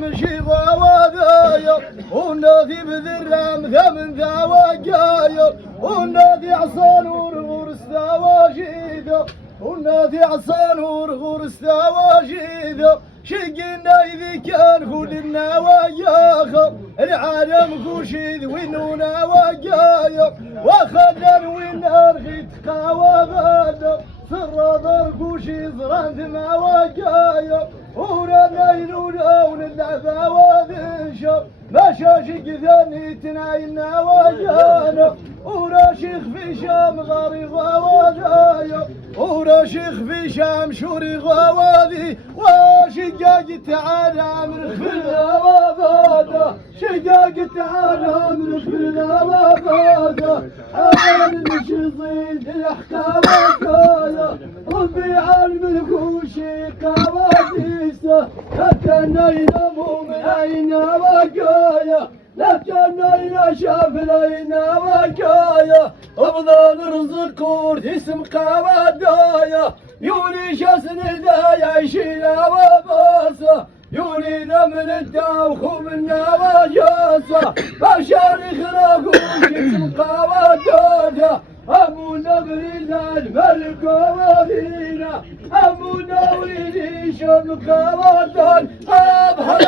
تمشي ضواذايا ونادي بذرام ثمن ذواقايا ونادي عصان ورغور استواجيدا ونادي عصان ورغور استواجيدا شقنا إذا كان كل النواياخا العالم كوشيد وينونا وقايا وخلنا وين أرغي تقاوى غادا سر كوشي زران ثما وقايا ورانا يلونا ونلعبا وذنشا ما شاشق ثاني تناينا وقانا ورا شيخ في شام غاري غواذايا ورا شيخ في شام شوري غواذي وشقاق تعالى من خبرنا وفادا شقاق تعالى من خبرنا وفادا حال المشيطين الأحكام وكايا ربي عالم الكوشي قواديسه لكنينا مؤمنين وكايا لكنينا شافلين وكايا أفضل رزق كورد اسم قوادايا يوني شاسن دايا يشينا وباسه يوني نمن الداوخ منا وجاسه بشاري خراقوش اسم قوادايا أبو نبرينا الملك ومدينة أبو نوريني شمك وطن أبحر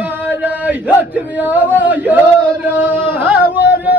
علي لتم يا وجانا هوانا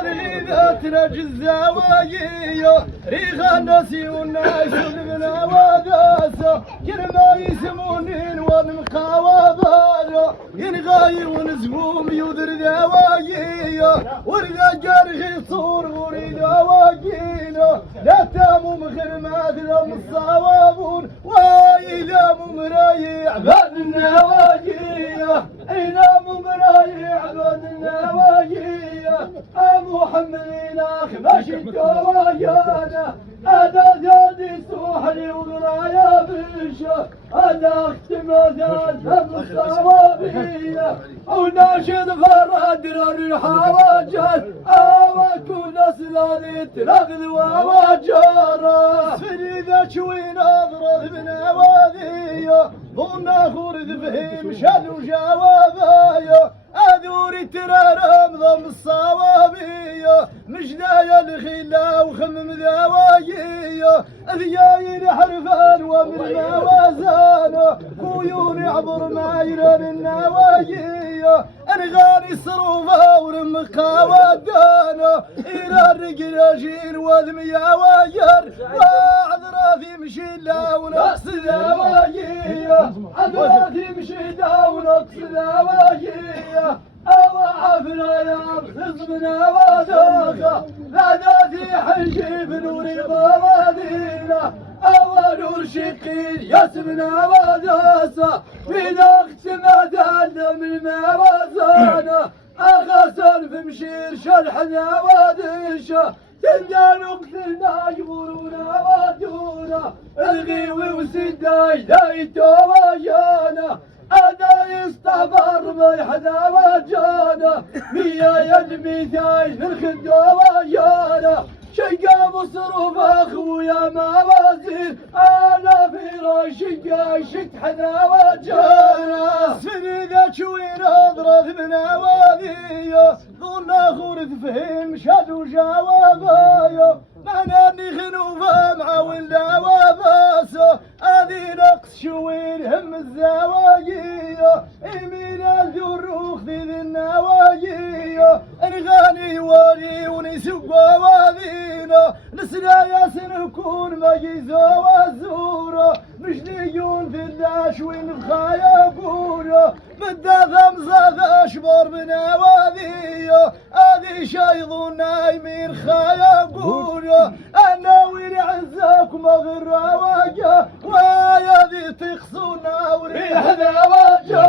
ذات نجز زوايا ريغا ناسي والناس من وداسة كلمة يسمونين ونمقاوضانا ينغاي ونزبوم يودر دوايا وردا جارغي صور وريد واقينا لا تاموا مغير ماذلهم الصوابون وإذا ممرايع بعد النواجية إذا ممرايع بعد النواجية أبو حملين أخ مشيت واجانا هذا ذادي سوحلي وغرايا بيشه هذا اختم ذات الصوابية وناشد فراد الريحة وجال أواكو نسلاني تلغذ وواجارة سفريدة شوين أضرب بنواذية ظنا خورد فهم شادو جوابايا أذوري ترارم ضم الصوابية مجدايا الخلا وخمم ذوايا ذياير حرفان ومن موازانا كويون عبر مايران النوايا أنغاني صروفا ورمقا ودانا إلى الرقلاجين وذميا واير وعذراثي مشيلا ونقص ذوايا عذراثي مشيلا ونقص ذوايا أوا عفنا يا خصمنا وذاك ذاتي حنجي بنور البوادينا أوا نور شقين يسمنا وذاسا في نقص ما تعلم الموازانة أغسل في مشير شرحنا وديشة تلقى نقصنا يمرونا ودونا الغيوي وسداي دايتو ويانا أنا يستعبر بيحنا وجانا مية يدمي ثاين الخدو ويانا شقا مصروف أخويا موازين أنا في راشقا شتحنا وجانا سفريدة شوين أضرب من أواذية ظنا خورث فهم شادو جوابايا معناني خنوفا معاون لا وباسه هذه نقص شوين هم الزوايا يمين الجروخ ذي النوايا انغاني والي ونسق وواذينا نسنا ياسن نكون مجيزة وزورة مشنيون في الداشوين بخايا قولة بالدافع مزاد اشبر بنواذية هذه شايضون نايمين خايا قولة انا ويلي عزاكم اغر واجه ويا ذي تقصونا وريح ذواجه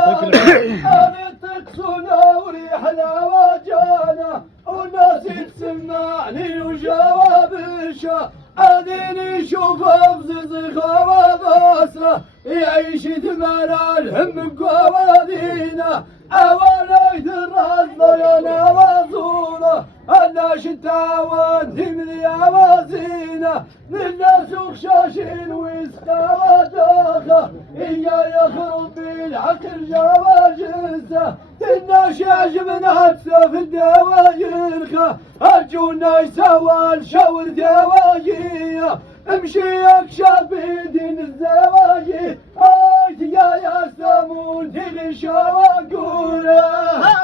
هذه تقصونا وريح ذواجانا والناس تسمعني وجوابشه عاديني شوف افزز خواباسه يعيش ثمار الهم قوادينا اوانا يترصد يا نوازونا الناش تعاون ثمن يا وازينا للناس وخشاشين ويسقى وداخه إيا يخرب العقل جواجزه الناس يعجبنا في الدواير أرجونا يسوى الشور دواير امشي اكشف بدين الزوايا يا سامون تغي شواقونا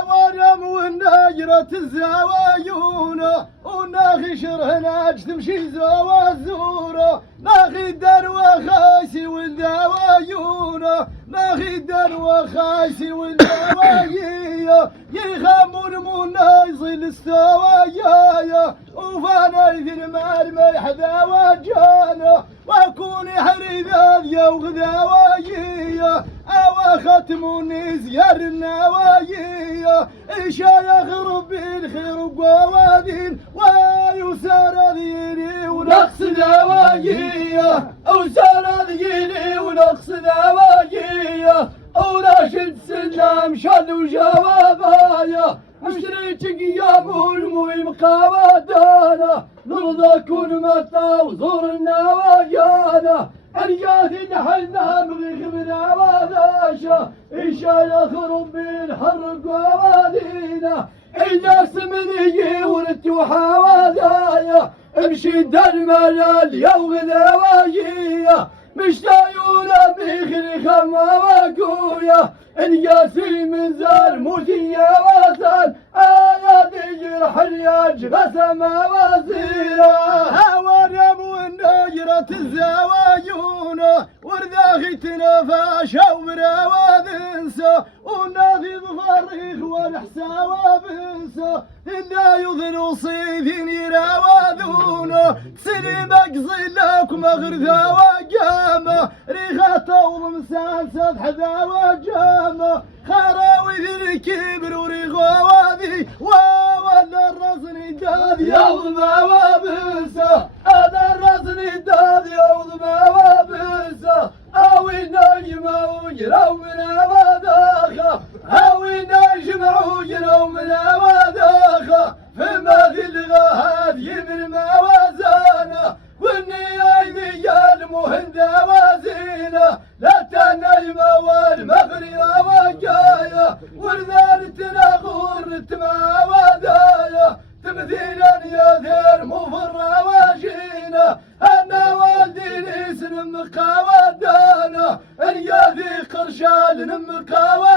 ورم والنجرة الزوايونا وناخي شرهناج تمشي زوازورا ناخي دروى خايسي والدوايونا ناخي دروى خايسي والدوايا يخمون مونا يصل السوايا وفانا يذر مرمح ذواجانا واكون حريذا يوغ ذوايا او ختموني زيار النوايا شيخ ربي الخير وقوادين ويسار ذيني ونقص ذوايا وسار ذيني ونقص ذوايا وراشد سلام شد وجوابايا مشريك قيام المهم قوادانا نرضى كون مطا وزور النوايانا الياثي نحلنا مغيخ من عواداشا إشايخ ربي نحرق ووادينا الناس مني ورتو حوادايا امشي درمال يوغ ذوايا مشتايونا بيخري خما وقويا الياسي من زال موتيا وزال آياتي جرح الياج غسما وزيرا هواريم والنجرة الزوايونا ورداخي تنفاشا وبراوادنسا وناضي ظفريخ والحسا وبنسا إلا يظلوا صيدين يراوادونا سليمك ظلك مغرثا وقامة ريخة ومسانسة حذا وجامة خراوي ذي الكبر وريغوادي ولا الرزن داد يوض ما وبنسا هذا الرزن داد يوض ما وبنسا أوي نجمع وجروا من أبداخا أوي نجمع وجروا من أبداخا فما ذي الغهاد يمن موازانا والنيايدي المهند وازينا لا تنايم والمغرب وجايا والذال تناغور تما ودايا تمثيلا يثير مفر واجينا انا والدي نسلم قوادانا الياذي قرشاد نمقاوى